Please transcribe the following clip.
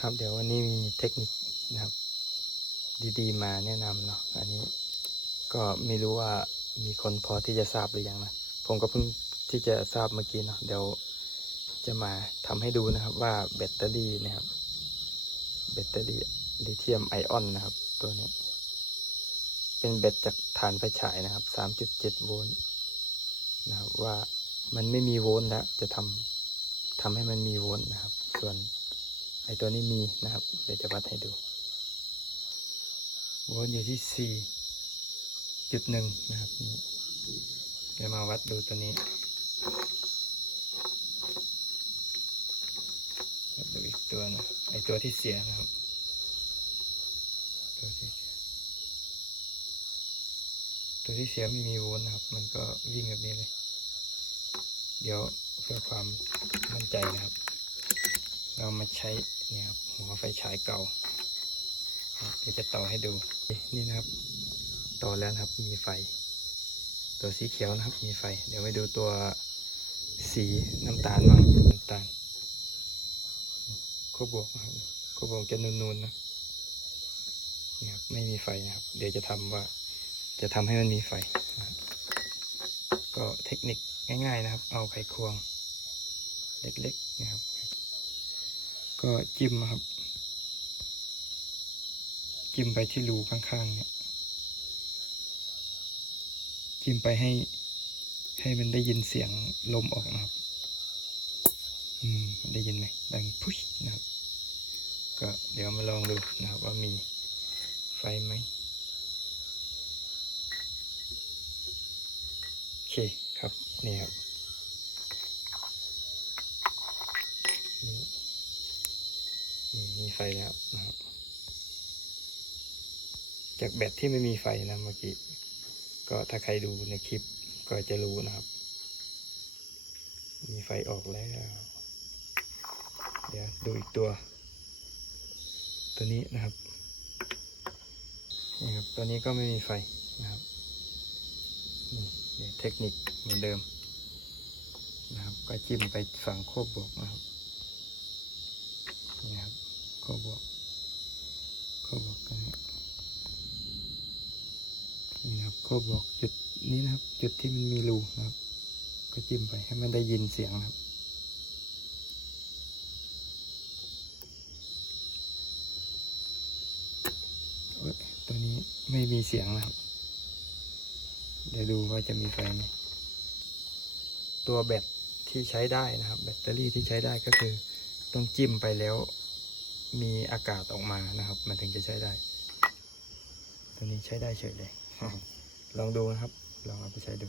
ครับเดี๋ยววันนี้มีเทคนิคนะครับ ดีๆ มาแนะนำเนาะอันนี้ก็ไม่รู้ว่ามีคนพอที่จะทราบหรือยังนะผมก็เพิ่งที่จะทราบเมื่อกี้เนาะเดี๋ยวจะมาทำให้ดูนะครับว่าแบตเตอรี่นะครับแบตเตอรี่ลิเธียมไอออนนะครับ ตัวนี้ เป็นแบตจากฐานไฟฉายนะครับ 3.7 โวลต์นะครับว่ามันไม่มีโวลต์แล้วจะทำทำให้มันมีโวลต์นะครับ ส่วน ไอตัวนี้มีนะครับ เดี๋ยวจะวัดให้ดูโวลต์อยู่ที่ 4.1 นะครับนี่เดี๋ยวมาวัดดูตัวนี้วัดดูอีกตัวนะไอตัวที่เสียนะครับ ตัวที่เสีย ตัวที่เสียไม่มีโวลต์นะครับ มันก็วิ่งแบบนี้เลย เดี๋ยวเพื่อความมั่นใจนะครับ เรามาใช้เนี่ยครับหัวไฟฉายเก่าเดี๋ยวจะต่อให้ดูนี่นะครับ ต่อแล้วนะครับมีไฟ ตัวสีเขียวนะครับมีไฟ เดี๋ยวไปดูตัวสีน้ำตาลบ้างน้ำตาลขั้วบวกนะครับขั้วบวกจะนูนๆนะนี่ครับไม่มีไฟนะครับ เดี๋ยวจะทำว่าจะทำให้มันมีไฟ ก็เทคนิคง่าย ๆนะครับ เอาไขควง เล็กๆนะครับ ก็จิ้มครับ จิ้มไปที่รูข้างๆเนี่ย จิ้มไปให้ ให้มันได้ยินเสียงลมออกนะครับ อืมได้ยินไหมดังพุชนะครับ ก็เดี๋ยวมาลองดูนะครับ ว่ามีไฟไหมโอเคครับ นี่ครับ นี่นี่มี ไฟแล้วนะครับจากแบตที่ไม่มีไฟนะเมื่อกี้ ก็ถ้าใครดูในคลิปก็จะรู้นะครับ มีไฟออกแล้ว เดี๋ยวดูอีกตัว ตัวนี้นะครับนี่ครับ ตัวนี้ก็ไม่มีไฟนะครับนี่เทคนิคเหมือนเดิมนะครับ ก็จิ้มไปฝั่งขั้วบวกนะครับ นี่ครับขั้วบวกขั้วบวกกันนะ นี่นะครับขั้วบวกจุดนี้นะครับ จุดที่มันมีรูนะครับ ก็จิ้มไปให้มันได้ยินเสียงนะครับโอ๊ยตัวนี้ไม่มีเสียงนะครับ เดี๋ยวดูว่าจะมีไฟไหมตัวแบตที่ใช้ได้นะครับ แบตเตอรี่ที่ใช้ได้ก็คือต้องจิ้มไปแล้วมีอากาศออกมานะครับ มันถึงจะใช้ได้ ตัวนี้ใช้ได้เฉยเลย ลองดูนะครับ ลองเอาไปใช้ดู